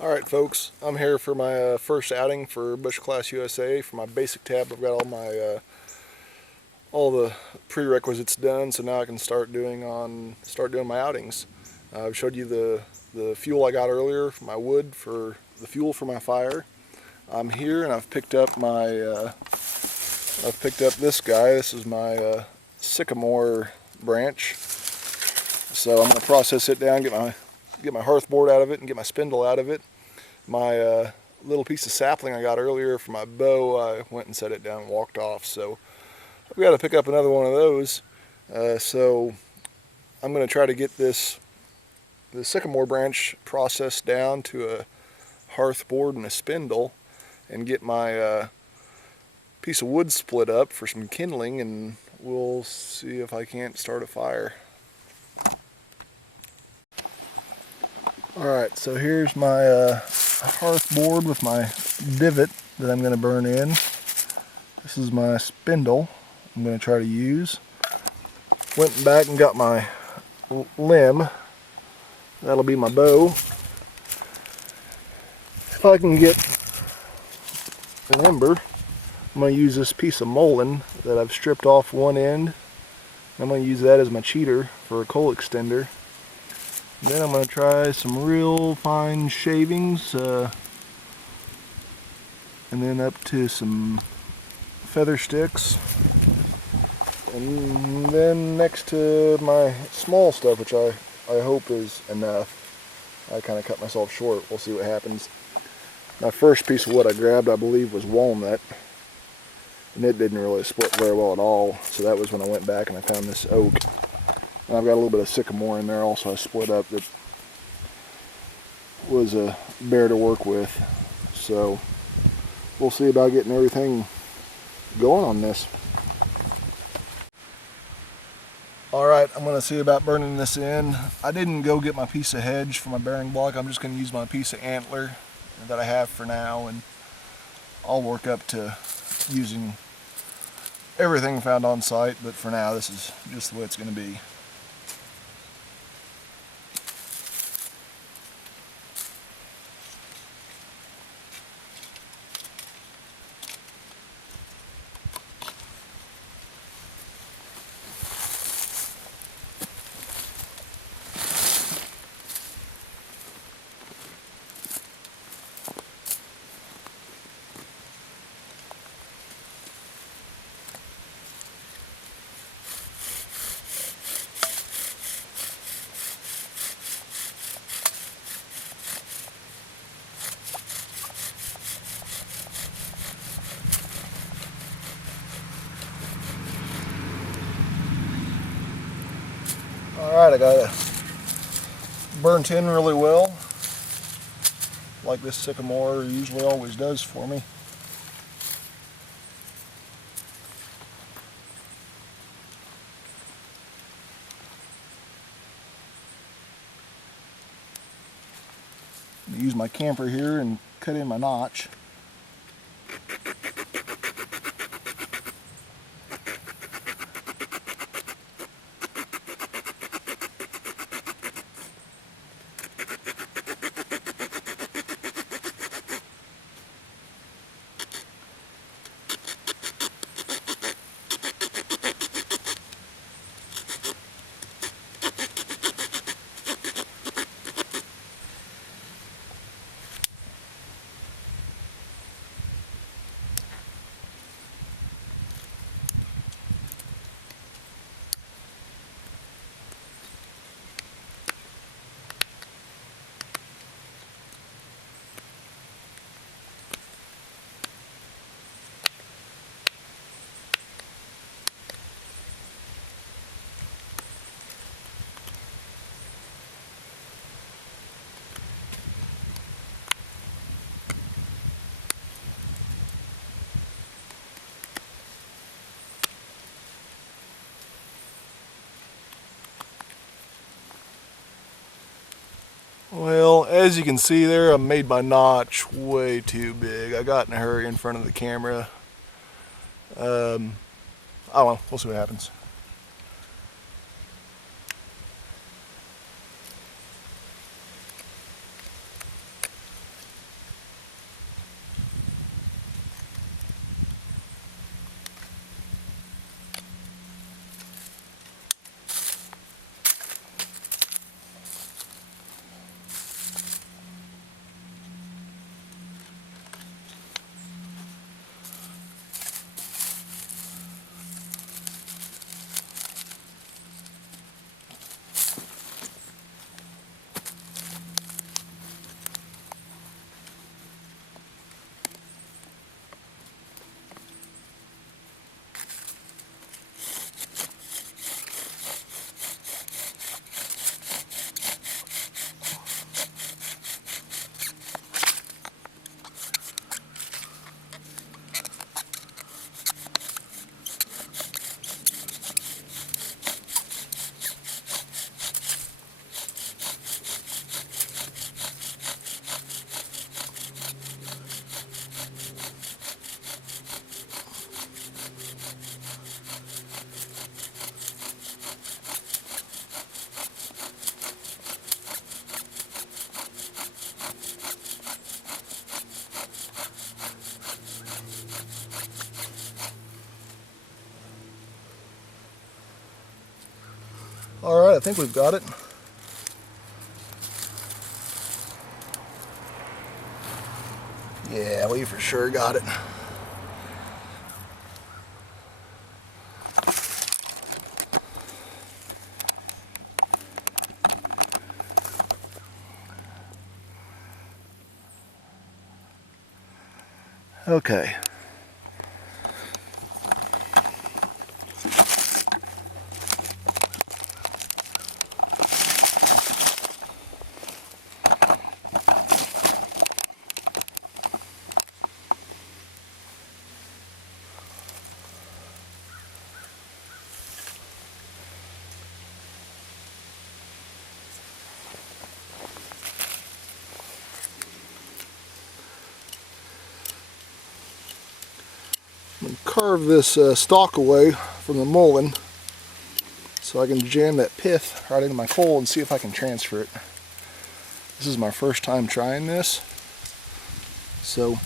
Alright folks, I'm here for my first outing for Bush Class USA. For my basic tab, I've got all the prerequisites done, so now I can start doing my outings. I've showed you the fuel I got earlier for my wood, for the fuel for my fire. I'm here and I've picked up this guy. This is my sycamore branch. So I'm going to process it down, get my hearth board out of it and get my spindle out of it. My little piece of sapling I got earlier for my bow, I went and set it down and walked off. So I've got to pick up another one of those. So I'm going to try to get the sycamore branch processed down to a hearth board and a spindle and get my piece of wood split up for some kindling, and we'll see if I can't start a fire. Alright, so here's my hearth board with my divot that I'm going to burn in. This is my spindle I'm going to try to use. Went back and got my limb. That'll be my bow. If I can get an ember, I'm going to use this piece of mullein that I've stripped off one end. I'm going to use that as my cheater for a coal extender. Then I'm going to try some real fine shavings, and then up to some feather sticks. And then next to my small stuff, which I hope is enough. I kind of cut myself short. We'll see what happens. My first piece of wood I grabbed, I believe, was walnut. And it didn't really split very well at all. So that was when I went back and I found this oak. And I've got a little bit of sycamore in there also I split up that was a bear to work with. So we'll see about getting everything going on this. Alright, I'm going to see about burning this in. I didn't go get my piece of hedge for my bearing block. I'm just going to use my piece of antler that I have for now, and I'll work up to using everything found on site, but for now this is just the way it's going to be. Alright, I got it burnt in really well, like this sycamore usually always does for me. I'm gonna use my camper here and cut in my notch. Well, as you can see there, I made my notch way too big. I got in a hurry in front of the camera. I don't know, we'll see what happens. All right, I think we've got it. Yeah, we for sure got it. Okay. Carve this stalk away from the mullein so I can jam that pith right into my coal and see if I can transfer it. This is my first time trying this, so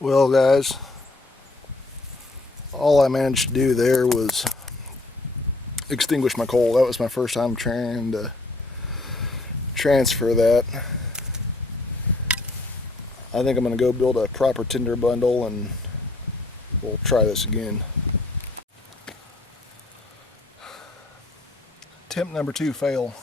well guys, all I managed to do there was extinguish my coal. That was my first time trying to transfer that. I think I'm going to go build a proper tinder bundle and we'll try this again. Attempt number 2 fail.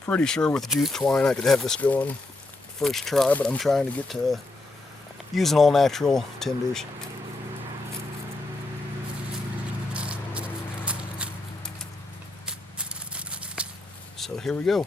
Pretty sure with jute twine I could have this going first try, but I'm trying to get to using all natural tinders. So here we go.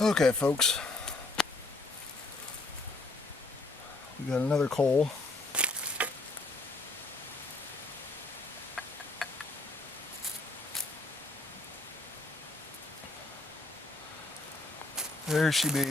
Okay folks, we got another coal. There she be.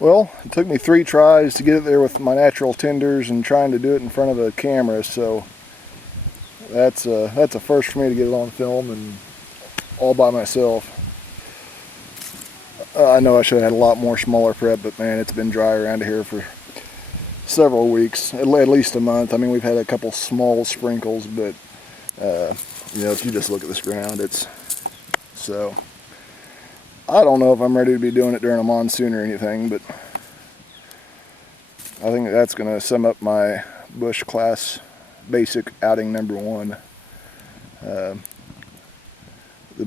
Well, it took me 3 tries to get it there with my natural tenders and trying to do it in front of a camera, so that's a first for me to get it on film and all by myself. I know I should have had a lot more smaller prep, but man, it's been dry around here for several weeks, at least a month. I mean, we've had a couple small sprinkles, but you know, if you just look at this ground, so I don't know if I'm ready to be doing it during a monsoon or anything, but I think that's going to sum up my bush class basic outing number 1. The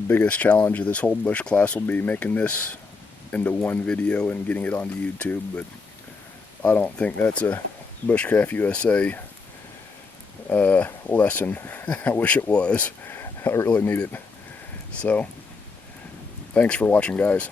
biggest challenge of this whole bush class will be making this into one video and getting it onto YouTube, but I don't think that's a Bushcraft USA lesson. I wish it was. I really need it. So, thanks for watching, guys.